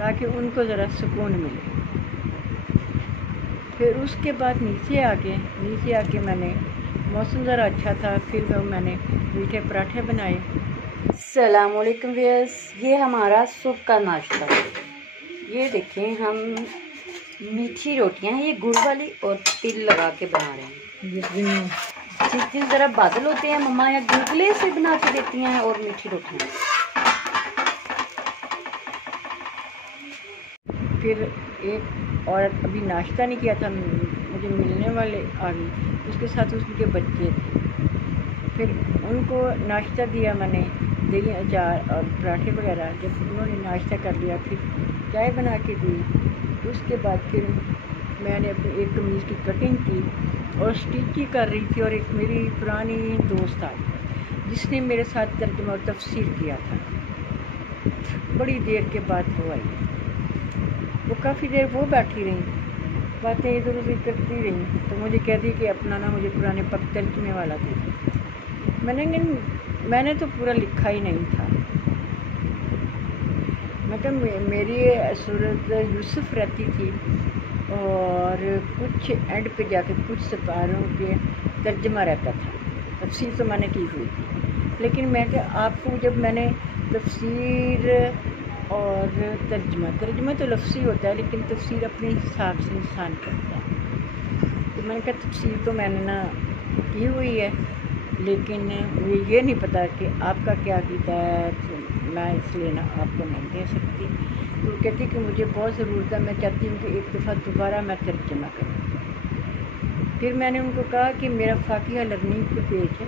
تاکہ ان کو ذرا سکون ملے۔ پھر اس کے بعد نیچے آ کے میں نے موسم ذرا اچھا تھا، پھر میں نے میٹھے پراٹھے بنائے۔ السلام علیکم ویئرس، یہ ہمارا صبح کا ناشتہ۔ یہ دیکھیں ہم میٹھی روٹیاں ہیں، یہ گڑ والی اور تل لگا کے بنا رہے ہیں۔ جس دن ذرا بادل ہوتے ہیں مما یا گلگلے سے بنا کے دیتی ہیں اور میٹھی روٹیاں۔ پھر ایک عورت ابھی ناشتہ نہیں کیا تھا، مجھے ملنے والے آ گئی، اس کے ساتھ اس کے بچے تھے۔ پھر ان کو ناشتہ دیا میں نے، دہی اچار اور پراٹھے وغیرہ۔ جب انہوں نے ناشتہ کر لیا پھر چائے بنا کے دی۔ اس کے بعد پھر میں نے اپنی ایک قمیض کی کٹنگ کی اور اسٹیچ کر رہی تھی، اور ایک میری پرانی دوست آئی جس نے میرے ساتھ ترجمہ اور تفسیر کیا تھا۔ بڑی دیر کے بعد وہ آئی، وہ کافی دیر وہ بیٹھی رہیں، باتیں ادھر ادھر کرتی رہیں، تو مجھے کہتی کہ اپنا نا مجھے قرآن پاک ترجمے والا تھا۔ میں نے تو پورا لکھا ہی نہیں تھا۔ مطلب میری سورۃ یوسف رہتی تھی اور کچھ اینڈ پہ جا کے کچھ سپاروں کے ترجمہ رہتا تھا، تفسیر تو میں نے کی ہوئی تھی۔ لیکن میں کہ آپ کو جب میں نے تفسیر اور ترجمہ تو لفظی ہوتا ہے، لیکن تفسیر اپنے حساب سے انسان کرتا ہے۔ تو میں نے کہا تفسیر تو میں نے نا کی ہوئی ہے، لیکن مجھے یہ نہیں پتا کہ آپ کا کیا عقیدہ ہے، تو میں اس لیے نا آپ کو نہیں دے سکتی۔ تو وہ کہتی کہ مجھے بہت ضرورت ہے، میں چاہتی ہوں کہ ایک دفعہ دوبارہ میں ترجمہ کروں۔ پھر میں نے ان کو کہا کہ میرا فاقیہ لرننگ پہ پیج ہے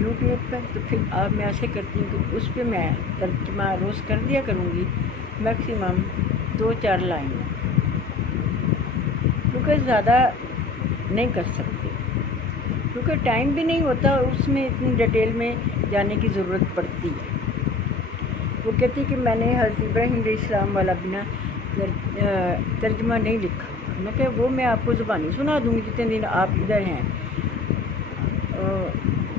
یوٹیوب پہ، تو پھر آپ میں ایسے کرتی ہوں کہ اس پہ میں ترجمہ روز کر دیا کروں گی، میکسیمم 2-4 لائن، کیونکہ زیادہ نہیں کر سکتے، کیونکہ ٹائم بھی نہیں ہوتا، اس میں اتنی ڈیٹیل میں جانے کی ضرورت پڑتی ہے۔ وہ کہتی کہ میں نے حضرت ابراہیم علیہ السلام والا بنا ترجمہ نہیں لکھا۔ میں کہ وہ میں آپ کو زبانی سنا دوں گی جتنے دن آپ ادھر ہیں۔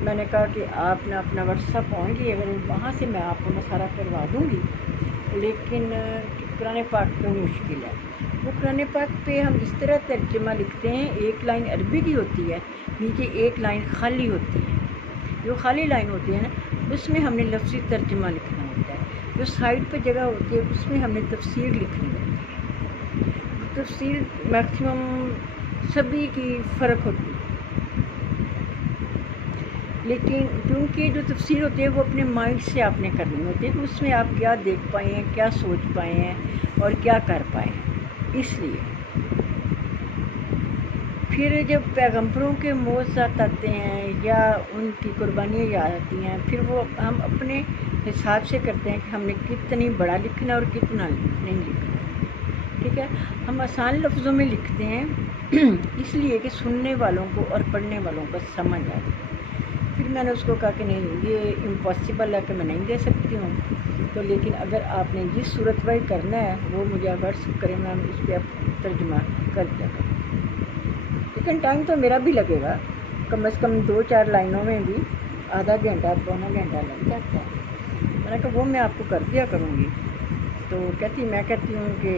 میں نے کہا کہ آپ نے اپنا واٹس ایپ آن کیے، اگر وہاں سے میں آپ کو مسارہ کروا دوں گی، لیکن قرآن پاک پہ مشکل ہے۔ وہ قرآن پاک پہ ہم اس طرح ترجمہ لکھتے ہیں، ایک لائن عربی کی ہوتی ہے، نیچے ایک لائن خالی ہوتی ہے۔ جو خالی لائن ہوتی ہے نا، اس میں ہم نے لفظی ترجمہ لکھنا ہوتا ہے۔ جو سائڈ پہ جگہ ہوتی ہے اس میں ہم نے تفسیر لکھنی ہوتی ہے۔ تفسیر میکسیمم سبھی کی فرق ہوتی ہے، لیکن کیونکہ جو تفسیر ہوتی ہے وہ اپنے مائنڈ سے آپ نے کرنی ہوتی ہے کہ اس میں آپ کیا دیکھ پائے ہیں، کیا سوچ پائے ہیں اور کیا کر پائے ہیں۔ اس لیے پھر جب پیغمبروں کے معجزات آتے ہیں یا ان کی قربانیاں یاد آتی ہیں، پھر وہ ہم اپنے حساب سے کرتے ہیں کہ ہم نے کتنی بڑا لکھنا اور کتنا نہیں لکھنا۔ ٹھیک ہے، ہم آسان لفظوں میں لکھتے ہیں اس لیے کہ سننے والوں کو اور پڑھنے والوں کو سمجھ آئے۔ پھر میں نے اس کو کہا کہ نہیں، یہ امپاسبل ہے کہ میں نہیں دے سکتی ہوں، تو لیکن اگر آپ نے جس صورت وائز کرنا ہے وہ مجھے واٹس ایپ کریں، میں اس پہ ترجمہ کر دیا کروں۔ لیکن ٹائم تو میرا بھی لگے گا، کم از کم 2-4 لائنوں میں بھی آدھا گھنٹہ 2 گھنٹہ لگ جاتا ہے۔ میں نے کہا وہ میں آپ کو کر دیا کروں گی۔ تو میں کہتی ہوں کہ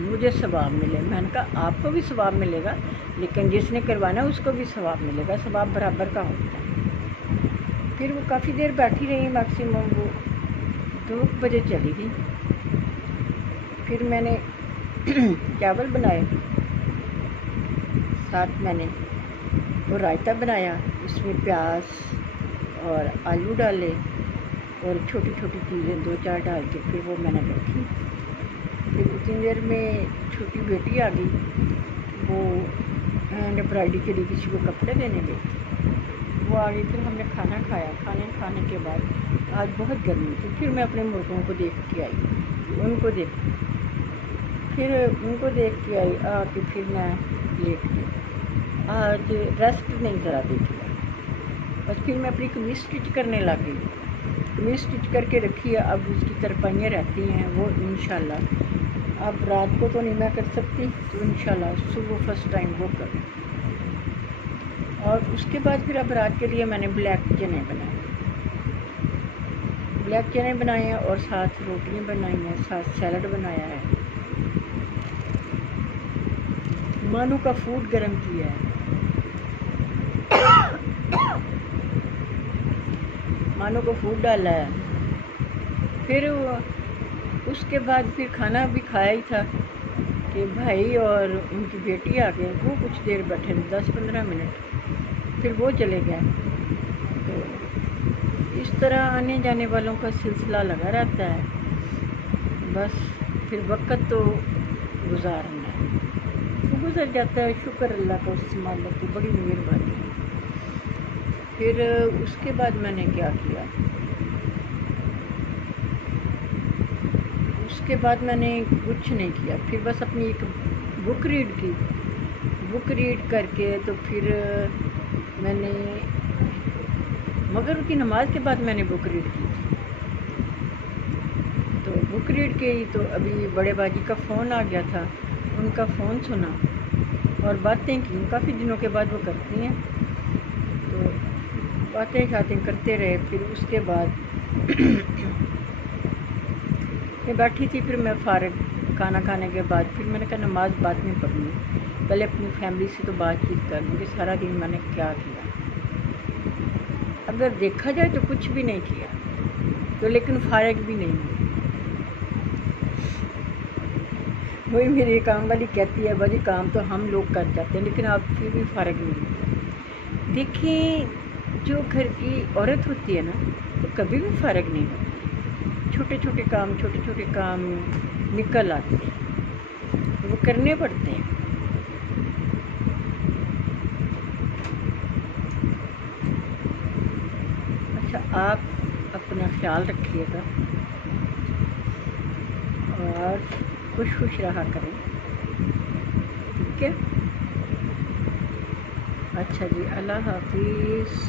مجھے ثواب ملے۔ میں نے کہا آپ کو بھی ثواب ملے گا، لیکن جس نے کروانا اس کو بھی ثواب ملے گا، ثواب برابر کا ہوتا ہے۔ پھر وہ کافی دیر بیٹھی رہی، میکسیمم وہ 2 بجے چلی گئی۔ پھر میں نے چاول بنائے، ساتھ میں نے وہ رائتا بنایا، اس میں پیاز اور آلو ڈالے اور چھوٹی چھوٹی چیزیں 2-4 ڈال کے پھر وہ میں نے رکھی۔ پھر اتنی دیر میں چھوٹی بیٹی آ گئی، وہ برائڈی کے لیے کسی کو کپڑے دینے گئی، وہ آ گئی۔ پھر ہم نے کھانا کھایا، کھانے کے بعد آج بہت گرمی تھی، پھر میں اپنے مرغوں کو دیکھ کے آئی، ان کو دیکھ کے آئی آ کے پھر میں لیٹ گئی۔ آج ریسٹ نہیں ذرا دے دیا، بس پھر میں اپنی قمیض اسٹچ کرنے لگ گئی۔ قمیض اسٹچ کر کے رکھی ہے، اب اس کی ترپائیاں رہتی ہیں، وہ انشاءاللہ اب رات کو تو نہیں میں کر سکتی، تو انشاءاللہ صبح فرسٹ ٹائم وہ کروں۔ اور اس کے بعد پھر اب رات کے لیے میں نے بلیک چنے بنائے، بلیک چنے بنائے ہیں اور ساتھ روٹیاں بنائی ہیں، ساتھ سیلڈ بنایا ہے، مانو کا فوڈ گرم کیا ہے، مانو کو فوڈ ڈالا ہے۔ پھر اس کے بعد پھر کھانا بھی کھایا ہی تھا کہ بھائی اور ان کی بیٹی آ گئے، وہ کچھ دیر بیٹھے 10-15 منٹ، پھر وہ چلے گئے۔ تو اس طرح آنے جانے والوں کا سلسلہ لگا رہتا ہے، بس پھر وقت تو گزارنا ہے، وہ گزر جاتا ہے، شکر اللہ کا، اس مالک کی بڑی مہربانی ہے۔ پھر اس کے بعد میں نے کیا کیا، اس کے بعد میں نے کچھ نہیں کیا، پھر بس اپنی ایک بک ریڈ کی، بک ریڈ کر کے تو پھر میں نے مغرب کی نماز کے بعد میں نے بک ریڈ کی، تو بک ریڈ کی تو ابھی بڑے باجی کا فون آ گیا تھا، ان کا فون سنا اور باتیں کی، کافی دنوں کے بعد وہ کرتی ہیں، تو باتیں شاتیں کرتے رہے۔ پھر اس کے بعد میں بیٹھی تھی، پھر میں فارغ کھانا کھانے کے بعد پھر میں نے کہا نماز بعد میں پڑھنی، پہلے اپنی فیملی سے تو بات چیت کر لوں کہ سارا دن میں نے کیا کیا۔ اگر دیکھا جائے تو کچھ بھی نہیں کیا، تو لیکن فارغ بھی نہیں ہوئی۔ وہی میری کام والی کہتی ہے بھائی کام تو ہم لوگ کر جاتے ہیں لیکن آپ پھر بھی فارغ نہیں ہوتے۔ دیکھیں جو گھر کی عورت ہوتی ہے نا وہ کبھی بھی فارغ نہیں ہوتی، چھوٹے چھوٹے کام نکل آتے ہیں، وہ کرنے پڑتے ہیں۔ اچھا، آپ اپنا خیال رکھیے گا اور خوش رہا کریں، ٹھیک ہے؟ اچھا جی، اللہ حافظ۔